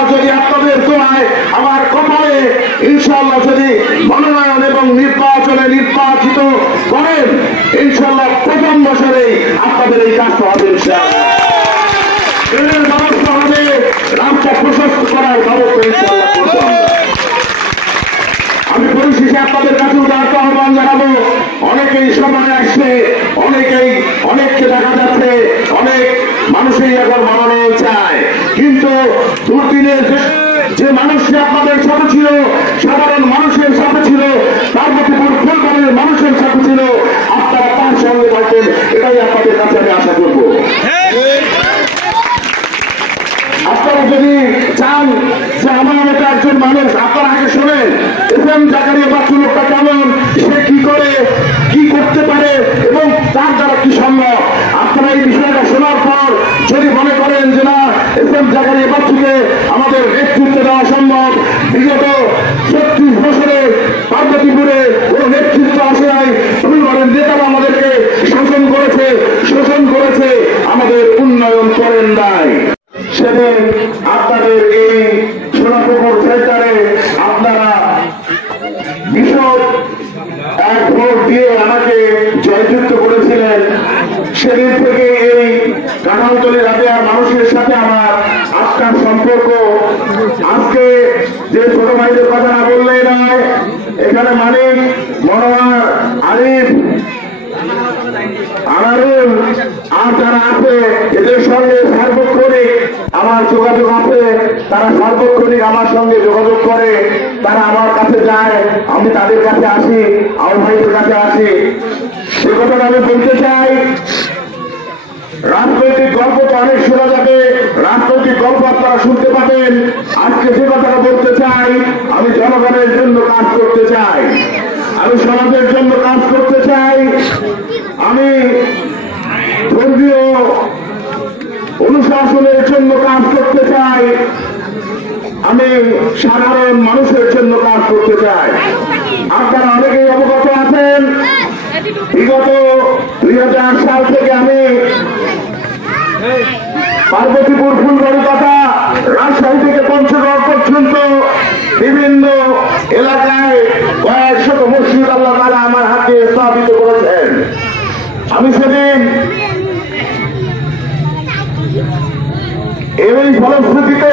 ইনশাআল্লাহ যদি আপনাদের দোয়ায় আমার কপালে ইনশাআল্লাহ যদি মনোনয়ন এবং নির্বাচনে নির্বাচিত করেন, ইনশাআল্লাহ প্রথম বছরেই আপনাদের এই কাজটা হবে। ইনশাআল্লাহ ট্রেনের ব্যবস্থা হবে, রাস্তা প্রশস্ত করার ব্যবস্থা ইনশাআল্লাহ করতে হবে। আমি পরিশেষে আপনাদের কাছে উদাহরণ আহ্বান জানাবো, অনেকেই সময় আসছে, অনেককে দেখা যাচ্ছে অনেক মানুষই এখন মনোনয়ন চায়, কিন্তু দুর্দিনের যে মানুষটি আপনাদের সাথে ছিল, সাধারণ মানুষের সাথে ছিল, পার্বতীপুর ফুলবাড়ির মানুষের সাথে ছিল, আপনারা তার সঙ্গে থাকবেন, এটাই আপনাদের কাছে আমি আশা করব। আপনারা যদি চান যে আমার মতো একজন মানুষ, আপনারা আগে শোনেন এসএম জাকারিয়া বাচ্চু লোকটা কেমন, সে কি করে, কি করতে পারে এবং তার দ্বারা কি সম্ভব। আপনারা এই বিষয়টা শোনার পর যদি মনে করেন যে না, এসএম জাকারিয়া বাচ্চুকে আমাদের নেতৃত্ব দেওয়া সম্ভব, বিগত 36 বছরে পার্বতীপুরে কোন নেতৃত্ব আসে নাই, ফুলবাড়ির নেতারা আমাদেরকে শোষণ করেছে, আমাদের উন্নয়ন করেন নাই। সেদিন আপনাদের এই সোনাপুকুর সেন্টারে আপনারা বিশদ এক ভোট দিয়ে আমাকে জয়যুক্ত করেছিলেন। সেদিন থেকে এই কাঁঠালতলী রাবেয়ার মানুষের সাথে আমার আস্থার সম্পর্ক। আজকে যে ছোট ভাইদের কথা না বললেই নয়, এখানে মানিক, মনোয়ার, আরিফ, আনারুল আর যারা আছে, এদের সঙ্গে সার্বক্ষণিক আমার যোগাযোগ আছে। তারা সার্বক্ষণিক আমার সঙ্গে যোগাযোগ করে, তারা আমার কাছে যায়, আমি তাদের কাছে আসি, আমার ভাইদের কাছে আসি। সে কথাটা আমি বলতে চাই, রাজনৈতিক গল্প তো অনেক শোনা যাবে, রাজনৈতিক গল্প আপনারা শুনতে পাবেন। আজকে যে কথাটা বলতে চাই, আমি জনগণের জন্য কাজ করতে চাই, আমি সমাজের জন্য কাজ করতে চাই, আমি ধর্মীয় অনুশাসনের জন্য কাজ করতে চাই, আমি সাধারণ মানুষের জন্য কাজ করতে চাই। আপনারা অনেকেই অবগত আছেন, বিগত 2000 সাল থেকে আমি পার্বতীপুর ফুলবাড়ি কথা রাজশাহী থেকে পঞ্চগড় পর্যন্ত বিভিন্ন এলাকায় কয়েক শত মসজিদ আল্লাহ তাআলা আমার হাতে স্থাপিত করেছেন। আমি সেদিন এই ফলশ্রুতিতে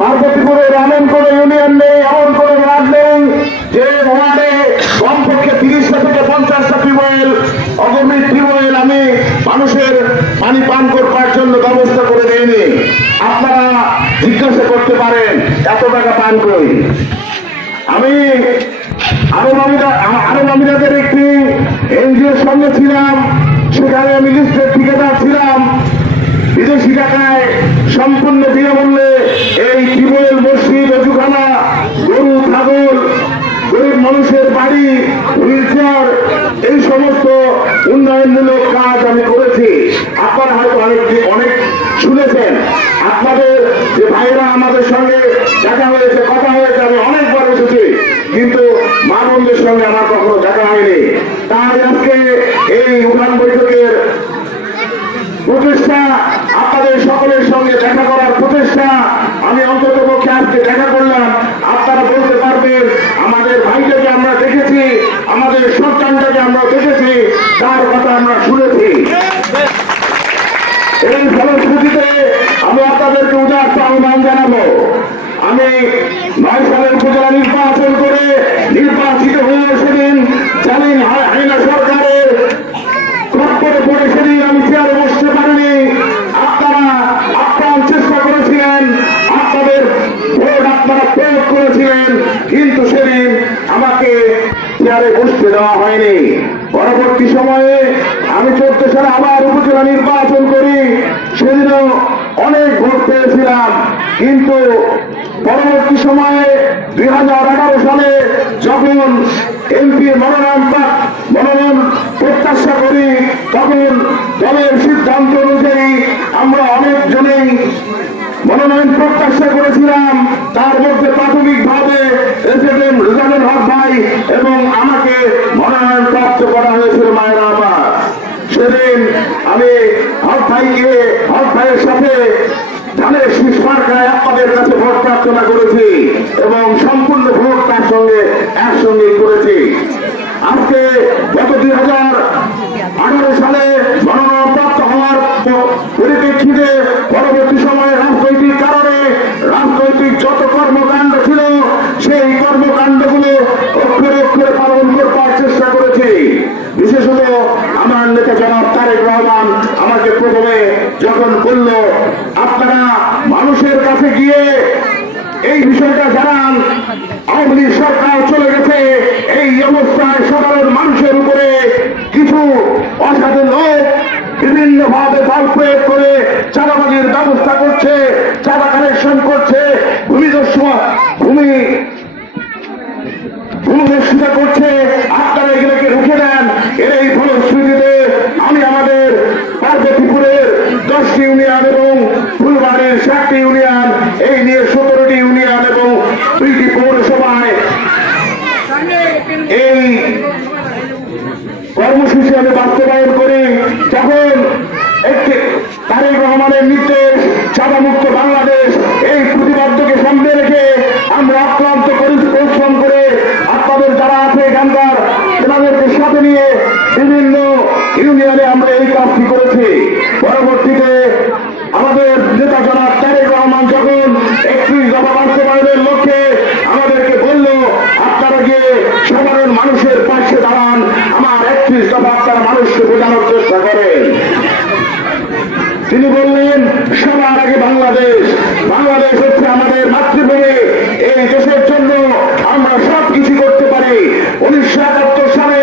পার্বতীপুরের এমন কোন ইউনিয়ন নেই, এমন কোন ওয়ার্ড নেই যে ওয়ার্ডে কমপক্ষে 30টা থেকে 50টা টিউবওয়েল, অগণিত টিউবওয়েল আমি মানুষের পানি পান করবার জন্য ব্যবস্থা করে দেয়নি। আপনারা জিজ্ঞাসা করতে পারেন এত টাকা পান করি। আমি আরো আমিরাদের একটি এনজিওর সঙ্গে ছিলাম, সেখানে আমি লিস্টের ঠিকাদার ছিলাম। বিদেশি টাকায় সম্পূর্ণ বিনামূল্যে এই টিউবওয়েল, মসজিদ, অজুখানা, গরু, ছাগল, গরিব মানুষের বাড়ি, হুইলচেয়ার, এই সমস্ত উন্নয়নমূলক কাজ আমি করেছি। আপনারা হয়তো অনেক শুনেছেন, আপনাদের যে ভাইরা আমাদের সঙ্গে দেখা হয়েছে, কথা হয়েছে, আমি অনেকবার এসেছি, কিন্তু মা বোনদের সঙ্গে আমার কখনো দেখা হয়নি। তাই আজকে এই উঠান বৈঠকের প্রচেষ্টা, আপনাদের সকলের সঙ্গে দেখা করার প্রচেষ্টা, আমি অন্তত পক্ষে আজকে দেখা করলাম। আপনারা বলতে পারবেন আমাদের ভাইটাকে আমরা দেখেছি, আমাদের সন্তানটাকে আমরা দেখেছি, তার কথা আমরা শুনেছি। এই ফলশ্রুতিতে আমি আপনাদেরকে উদাত্ত আহ্বান জানাবো, আমি 9 সালের উপজেলা নির্বাচন করে নির্বাচিত হয়ে সেদিন জানেন হাইনা সরকারের খপ্পরে পড়ে সেদিন আমি চেয়ারে বসতে পারিনি। আপনারা আপ্রাণ চেষ্টা করেছিলেন, আপনাদের ভোট আপনারা প্রয়োগ করেছিলেন, কিন্তু সেদিন আমাকে চেয়ারে বসতে দেওয়া হয়নি। পরবর্তী সময়ে আমি 14 সালে আবার উপজেলা নির্বাচন করি, সেদিনও অনেক ভোট পেয়েছিলাম, কিন্তু পরবর্তী সময়ে 2011 সালে যখন এমপির মনোনয়ন প্রত্যাশা করি, তখন দলের সিদ্ধান্ত অনুযায়ী আমরা অনেকজনেই মনোনয়ন প্রত্যাশা করেছিলাম। তার মধ্যে প্রাথমিকভাবে প্রেসিডেন্ট রেজানুল হক ভাই এবং আমাকে মনোনয়ন প্রাপ্ত করা হয়েছিল। মায়েরা আমার, সেদিন আমি হক ভাইয়ের সাথে ধানের শীষ মার্কায় আপনাদের কাছে ভোট প্রার্থনা করেছি এবং সম্পূর্ণ ভোট তার সঙ্গে একসঙ্গে করেছি। আজকে গত 2018 সালে মনোনয়নপ্রাপ্ত হওয়ার পরিপ্রেক্ষিতে পরবর্তী সময়ে রাজনৈতিক কারণে রাজনৈতিক যত কর্মকাণ্ড ছিল সেই কর্মকাণ্ডগুলো অক্ষরে অক্ষরে পালন করবার চেষ্টা করেছি। বিশেষত আমার নেতা জনাব তারেক রহমান আমাকে প্রথমে যখন বলল আপনারা মানুষের কাছে গিয়ে এই বিষয়টা জানান, আওয়ামী লীগ সরকার চলে গেছে, এই অবস্থায় সাধারণ মানুষের উপরে কিছু অসাধু লোক বিভিন্ন ভাবে বল প্রয়োগ করে চাঁদাবাজির ব্যবস্থা করছে, চাঁদা কালেকশন করছে, ভূমিদস্যুতা করছে, আপনারা এগুলোকে রুখে দেন। এর এই ফলশ্রুতিতে আমি আমাদের পার্বতীপুরের 10টি ইউনিয়ন এবং ফুলবাড়ির 7টি ইউনিয়ন, এই নিয়ে 17টি ইউনিয়ন এবং 2টি পৌরসভায় এই কর্মসূচি আমি বাস্তবায়ন করি। যখন একটি তারেক রহমানের নির্দেশ চাঁদামুক্ত বাংলাদেশ, এই প্রতিবাদকে সামনে রেখে আমরা অক্লান্ত পরিশ্রম করে আপনাদের যারা আছে এখানকার তেনাদেরকে সাথে নিয়ে বিভিন্ন ইউনিয়নে আমরা এই কাজটি করেছি। পরবর্তীতে আমাদের নেতা জনাব তারেক রহমান যখন 31 দফা বাস্তবায়নের লক্ষ্যে আমাদেরকে বলল আপনারা গিয়ে সাধারণ মানুষের পাশে দাঁড়ান, আমার 31 দফা আপনারা মানুষকে বোঝানোর চেষ্টা করেন। তিনি বললেন সবার আগে বাংলাদেশ, বাংলাদেশ হচ্ছে আমাদের মাতৃভূমি, এই দেশের জন্য আমরা সবকিছু করতে পারি। 1971 সালে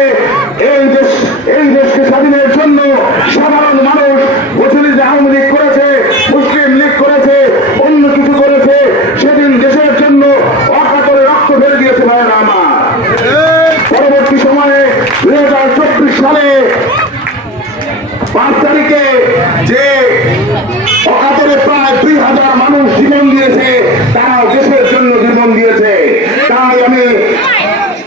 এই দেশকে স্বাধীনের জন্য সাধারণ মানুষ বছরে যে আওয়ামী লীগ করেছে, মুসলিম লীগ করেছে, অন্য কিছু করেছে, সেদিন দেশের জন্য অকাতরে রক্ত ঢেলে দিয়েছে ভাইয়েরা আমার। পরবর্তী সময়ে 2024 সালে 5 তারিখে যে অকাতরে প্রায় 2000 মানুষ জীবন দিয়েছে, তারাও দেশের জন্য জীবন দিয়েছে। তাই আমি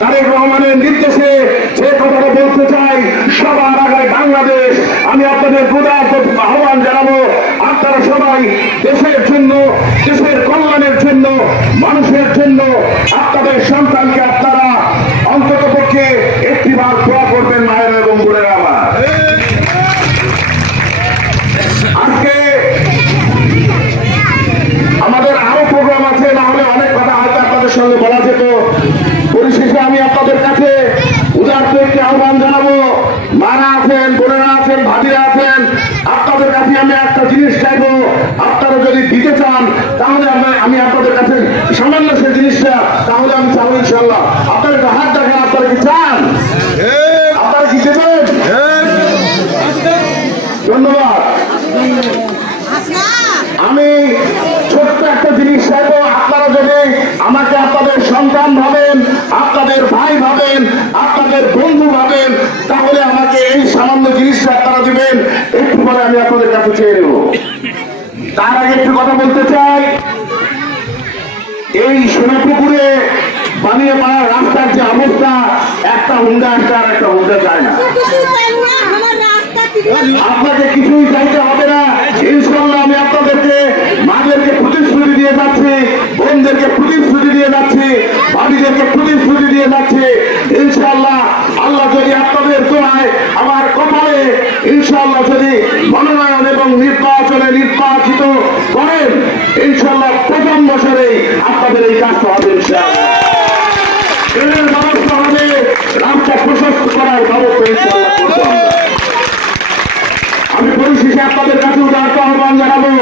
তারেক রহমানের নির্দেশে যে কথাটা বলতে চাই, সবার আগে বাংলাদেশ। আমি আপনাদের আহ্বান জানাবো, আপনারা সবাই দেশের জন্য, দেশের কল্যাণের জন্য, মানুষের জন্য আপনাদের সন্তানকে আপনারা অন্তত পক্ষে একটিবার দোয়া করবেন মায়েরা এবং বোনেরা আমার। আজকে আমাদের আরো প্রোগ্রাম আছে, না হলে অনেক কথা হয়তো আপনাদের সঙ্গে বলা যেত। পরিশেষে আমি আপনাদের কাছে উদারত একটি আহ্বান জানাবো, মারা আছেন, বোনেরা আছেন, ভাবিরা আছেন, আপনাদের কাছে আমি একটা জিনিস চাইবো। আপনারা যদি দিতে চান তাহলে আমি আপনাদের কাছে সামান্য সেই জিনিসটা তাহলে আমি চাবো ইনশাল্লাহ। আপনারা একটু হাত দেখেন, আপনারা কি চান? আপনারা কি দেবেন? ধন্যবাদ। আমি ছোট্ট একটা জিনিস চাইবো, আপনারা যদি আমাকে আপনাদের সন্তান ভাবেন, আপনাদের ভাই ভাবেন, আপনাদের বন্ধু ভাবেন, তাহলে আমাকে এই সামান্য জিনিসটা আপনারা দিবেন। একটু পরে আমি আপনাদের কাছে চেয়ে নেব। তার আগে একটু কথা বলতে চাই, এই সোনাপুকুরে বানিয়ে পাওয়া রাস্তার যে অবস্থা, একটা হুন্ডা আসতে আর একটা হুন্ডা যায় না। আপনাকে কিছুই চাইতে হবে না, ইনশাল্লাহ আমি আপনাদেরকে মাদেরকে প্রতিশ্রুতি দিয়ে যাচ্ছি, বোনদেরকে প্রতিশ্রুতি দিয়ে যাচ্ছি, ভাবিদেরকে প্রতিশ্রুতি দিয়ে যাচ্ছি। ইনশাল্লাহ আল্লাহ যদি আপনাদের দোয়ায় আমার কপালে ইনশাল্লাহ যদি মনোনয়ন এবং নির্বাচনে নির্বাচিত করেন, ইনশাল্লাহ প্রথম বছরেই আপনাদের এই কাজটা হবে। ইনশাল্লাহ ট্রেনের ব্যবস্থা হবে, রাস্তা প্রশস্ত করার ব্যবস্থা ইনশাল্লাহ করতে হবে। আমি পরিশেষে আপনাদের কাছে উদারত আহ্বান জানাবো,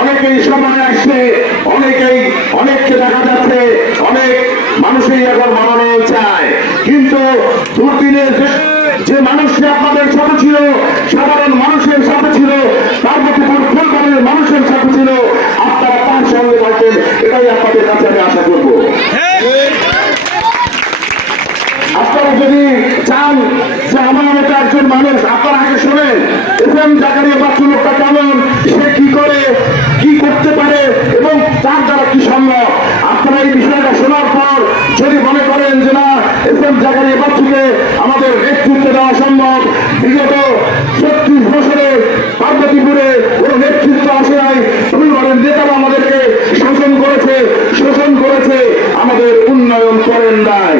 অনেকেই সময় আসছে, অনেককে দেখা যাচ্ছে, অনেক মানুষই এখন মনোনয়ন চায়, কিন্তু দুর্দিনের যে মানুষরা আপনাদের সাথে ছিল, সাধারণ মানুষের সাথে ছিল, পার্বতীপুর ফুলবাড়ির মানুষের সাথে ছিল, আপনারা তার সঙ্গে থাকবেন, এটাই আপনাদের কাছে আমি আশা করবো। আপনারা যদি চান যে আমার মতো একজন মানুষ, আপনারা আগে শোনেন এফএম জাকারিয়া বাচ্চু লোকটা কেমন, সে কি করে, কি করতে পারে এবং তার দ্বারা কি সম্ভব। আপনারা এই বিষয়টা শোনার পর যদি মনে করেন যে না, এফএম জাকারিয়া বাচ্চুকে আমাদের নেতৃত্ব দেওয়া সম্ভব, বিগত 36 বছরে পার্বতীপুরে কোন নেতৃত্ব আসে নাই, তুমি বলেন নেতা করেছে, আমাদের উন্নয়ন করেন নাই।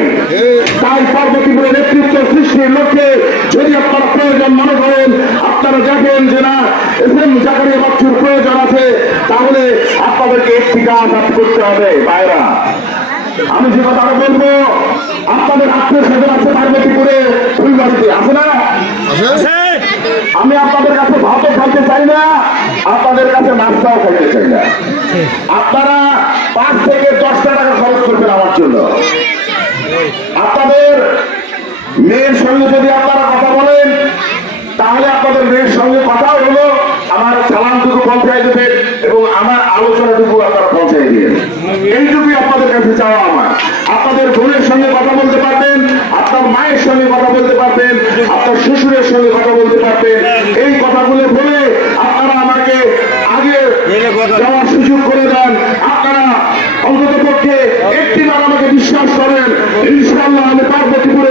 তাই পার্বতীপুরের নেতৃত্ব সৃষ্টির লক্ষ্যে যদি আপনারা প্রয়োজন মনে করেন, আপনারা দেখেন যে না এসএম জাকারিয়া বাচ্চুর প্রয়োজন আছে, তাহলে আপনাদেরকে একটি কাজ করতে হবে। ভাইরা, আমি যে কথাটা বলবো, আপনাদের আত্মীয় স্বজন আছে পার্বতীপুরে, ফুলবাড়িতে আছে না? আমি আপনাদের কাছে ভাতও খাইতে চাই না, আপনাদের কাছে নাস্তাও খাইতে চাই না। আপনারা 5 থেকে 10 টাকা খরচ করবেন আমার জন্য। আপনাদের মেয়ের সঙ্গে যদি আপনারা কথা বলেন, তাহলে আপনাদের মেয়ের সঙ্গে কথাও হলো, আমার সালামটুকু পৌঁছায় দেবেন এবং আমার আলোচনাটুকু আপনারা পৌঁছায় দিবেন। এইটুকুই আপনাদের কাছে চাওয়া আমার। আপনাদের বোনের সঙ্গে কথা বলতে পারবেন, আপনার মায়ের সঙ্গে কথা বলতে পারবেন, আপনার শ্বশুরের সঙ্গে কথা বলতে পারবেন। এই কথাগুলো বলে আপনারা আমাকে আগে যাওয়ার সুযোগ করে দেন। আপনারা অন্তত পক্ষে একটিবার আমাকে বিশ্বাস করেন, ইনশাআল্লাহ আমি পার্বতীপুর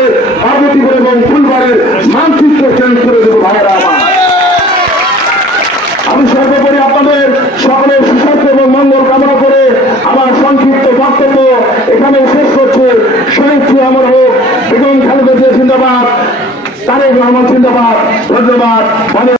এবং ফুলবাড়ির মানচিত্র চেঞ্জ করে দেবো। ভাইয়েরা আমার, আমি সর্বোপরি আপনাদের সকলের সুস্বাস্থ্য এবং মঙ্গল কামনা করে আমার সংক্ষিপ্ত বক্তব্য এখানে শেষ করছে। শহীদ আমার হোক, বেগম খালেদা জিয়া জিন্দাবাদ, তারেক রহমান জিন্দাবাদ। ধন্যবাদ।